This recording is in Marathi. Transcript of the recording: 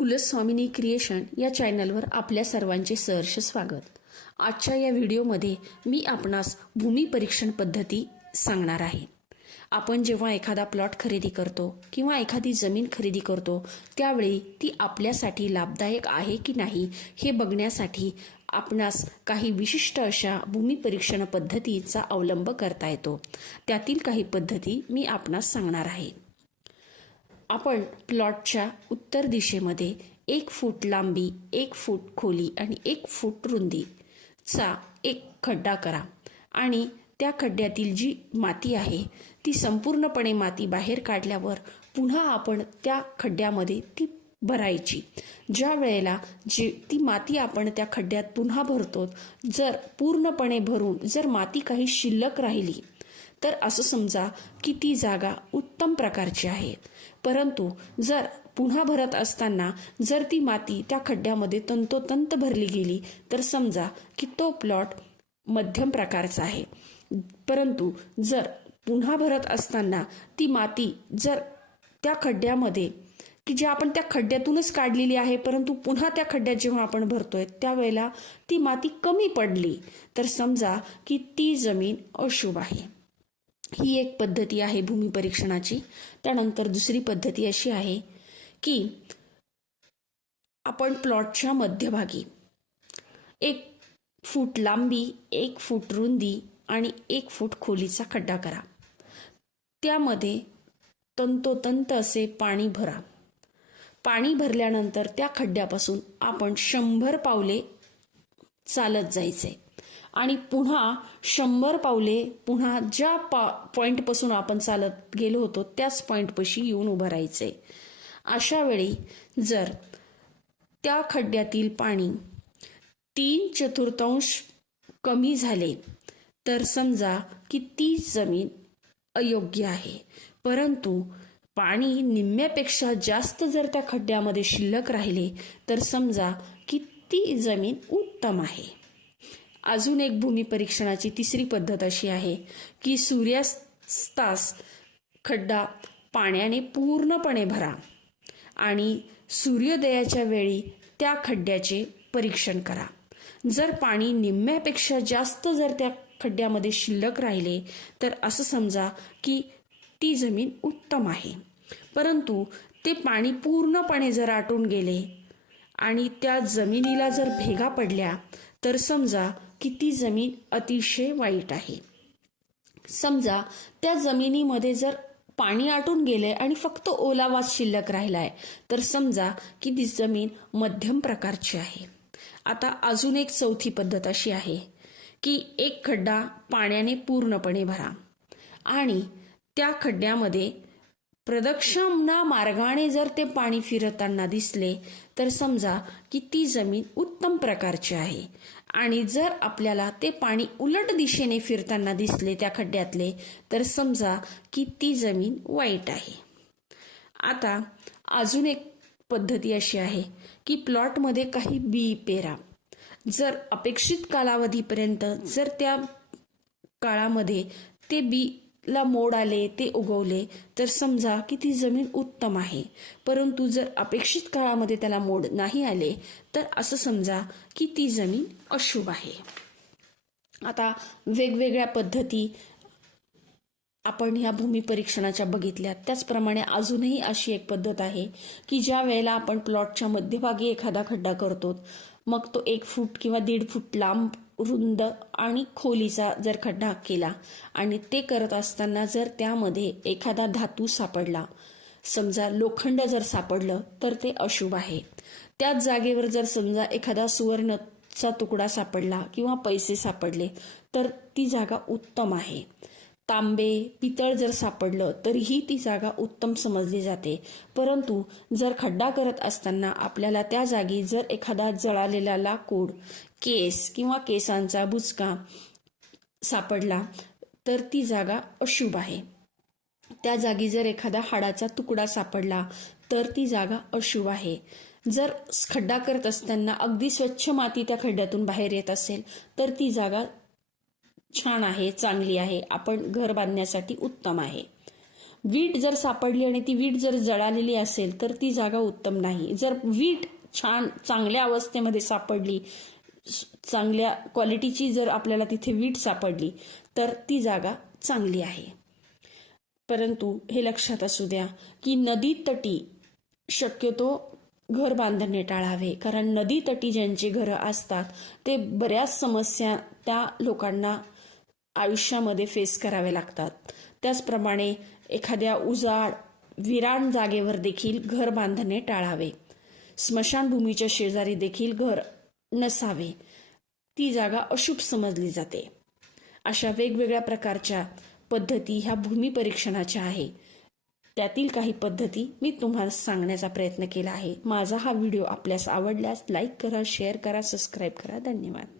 कुलस्वामिनी क्रिएशन या चॅनलवर आपल्या सर्वांचे सहर्ष स्वागत। आजच्या या व्हिडिओमध्ये मी आपणास भूमी परीक्षण पद्धती सांगणार आहे। आपण जेव्हा एखादा प्लॉट खरेदी करतो किंवा एखादी जमीन खरेदी करतो त्यावेळी ती आपल्यासाठी लाभदायक आहे की नाही हे बघण्यासाठी आपणास काही विशिष्ट अशा भूमी परीक्षण पद्धतीचा अवलंब करता येतो। त्यातील काही पद्धती मी आपणास सांगणार आहे। आपण प्लॉटच्या उत्तर दिशेमध्ये 1 फूट लांबी, 1 फूट खोली आणि 1 फूट रुंदीचा एक खड्डा करा आणि त्या खड्ड्यातील जी माती आहे ती संपूर्णपणे माती बाहेर काढल्यावर पुन्हा आपण त्या खड्ड्यामध्ये ती भरायची। ज्या वेळेला ती माती आपण त्या खड्ड्यात पुन्हा भरतो, जर पूर्णपणे भरून जर माती काही शिल्लक राहिली तर असं समजा की ती जागा उत्तम प्रकारची आहे। परंतु जर पुन्हा भरत असताना जर ती माती त्या खड्ड्यामध्ये तंतोतंत भरली गेली तर समजा की तो प्लॉट मध्यम प्रकारचा आहे। परंतु जर पुन्हा भरत असताना ती माती जर त्या खड्ड्यामध्ये की जे आपण त्या खड्ड्यातूनच काढलेली आहे परंतु पुन्हा त्या खड्ड्यात जेव्हा आपण भरतोय त्यावेळेला ती माती कमी पडली तर समजा की ती जमीन अशुभ आहे। ही एक पद्धती आहे भूमी परीक्षणाची। त्यानंतर दुसरी पद्धती अशी आहे की आपण प्लॉटच्या मध्यभागी 1 फूट लांबी, 1 फूट रुंदी आणि 1 फूट खोलीचा खड्डा करा। त्यामध्ये तंतोतंत असे पाणी भरा। पाणी भरल्यानंतर त्या खड्ड्यापासून आपण 100 पावले चालत जायचे आणि पुन्हा 100 पावले पुन्हा ज्या पॉइंटपासून आपण चालत गेलो होतो त्याच पॉइंटपाशी येऊन उभं राहायचे। अशा वेळी जर त्या खड्ड्यातील पाणी 3/4 कमी झाले तर समजा की ती जमीन अयोग्य आहे। परंतु पाणी निम्म्यापेक्षा जास्त जर त्या खड्ड्यामध्ये शिल्लक राहिले तर समजा की ती जमीन उत्तम आहे। अजून एक भूमी परीक्षणाची तिसरी पद्धत अशी आहे की सूर्यास्तास खड्डा पाण्याने पूर्णपणे भरा आणि सूर्योदयाच्या वेळी त्या खड्ड्याचे परीक्षण करा। जर पाणी निम्म्यापेक्षा जास्त जर त्या खड्ड्यामध्ये शिल्लक राहिले तर असं समजा की ती जमीन उत्तम आहे। परंतु ते पाणी पूर्णपणे जर आटून गेले आणि त्या जमिनीला जर भेगा पडल्या तर समजा की ती जमीन अतिशय वाईट आहे। समजा त्या जमिनीमध्ये जर पाणी आटून गेले आणि फक्त ओलावाच शिल्लक राहिलाय तर समजा की ती जमीन मध्यम प्रकारची आहे। आता अजून एक चौथी पद्धत अशी आहे की एक खड्डा पाण्याने पूर्णपणे भरा आणि त्या खड्ड्यामध्ये प्रदक्षिणा मार्गाने जर ते पाणी फिरताना दिसले तर समजा की ती जमीन उत्तम प्रकारची आहे। आणि जर आपल्याला ते पाणी उलट दिशेने फिरताना दिसले त्या खड्ड्यातले तर समजा की ती जमीन वाईट आहे। आता अजून एक पद्धती अशी आहे की प्लॉटमध्ये काही बी पेरा। जर अपेक्षित कालावधीपर्यंत जर त्या काळामध्ये ते बीला मोड आले, ते उगवले तर समजा की ती जमीन उत्तम आहे। परंतु जर अपेक्षित काळामध्ये त्याला मोड नाही आले तर असं समजा की ती जमीन अशुभ आहे। आता वेगवेगळ्या पद्धती आपण ह्या भूमी परीक्षणाच्या बघितल्या। त्याचप्रमाणे अजूनही अशी एक पद्धत आहे की ज्या वेळेला आपण प्लॉटच्या मध्यभागी एखादा खड्डा करतो मग तो 1 फूट किंवा 1.5 फूट लांब, रुंद आणि खोलीचा जर खड्डा केला आणि ते करत असताना जर त्यामध्ये एखादा धातू सापडला, समजा लोखंड जर सापडलं तर ते अशुभ आहे। त्याच जागेवर जर समजा एखादा सुवर्णाचा तुकडा सापडला किंवा पैसे सापडले तर ती जागा उत्तम आहे। तांबे, पितळ जर सापडलं तरीही ती जागा उत्तम समजली जाते। परंतु जर खड्डा करत असताना आपल्याला त्या जागी जर एखादा जळालेला लाकूड, केस किंवा केसांचा बुचका सापडला तर ती जागा अशुभ आहे। त्या जागी जर एखादा हाडाचा तुकडा सापडला तर ती जागा अशुभ आहे। जर खड्डा करत असताना अगदी स्वच्छ माती त्या खड्ड्यातून बाहेर येत असेल तर ती जागा छान आहे, चांगली आहे, आपण घर बांधण्यासाठी उत्तम आहे। वीट जर सापडली आणि ती वीट जर जळालेली असेल तर ती जागा उत्तम नाही. जर वीट छान चांगल्या अवस्थेमध्ये सापडली, चांगल्या क्वालिटीची जर आपल्याला तिथे वीट सापडली तर ती जागा चांगली आहे. परंतु हे लक्षात असू द्या की नदी तटी शक्यतो घर बांधणे टाळावे, कारण नदी तटी ज्यांची घरं असतात ते बऱ्याच समस्या त्या लोकांना आयुष्यामध्ये फेस करावे लागतात. त्याचप्रमाणे एखाद्या उजाड विरान जागेवर देखील घर बांधणे टाळावे. स्मशानभूमीच्या शेजारी देखील घर नसावे, ती जागा अशुभ समजली जाते. अशा वेगवेगळ्या प्रकारच्या पद्धती ह्या भूमिपरीक्षणाच्या आहे. त्यातील काही पद्धती मी तुम्हाला सांगण्याचा प्रयत्न केला आहे. माझा हा व्हिडिओ आपल्यास आवडल्यास लाईक करा, शेअर करा, सबस्क्राईब करा. धन्यवाद.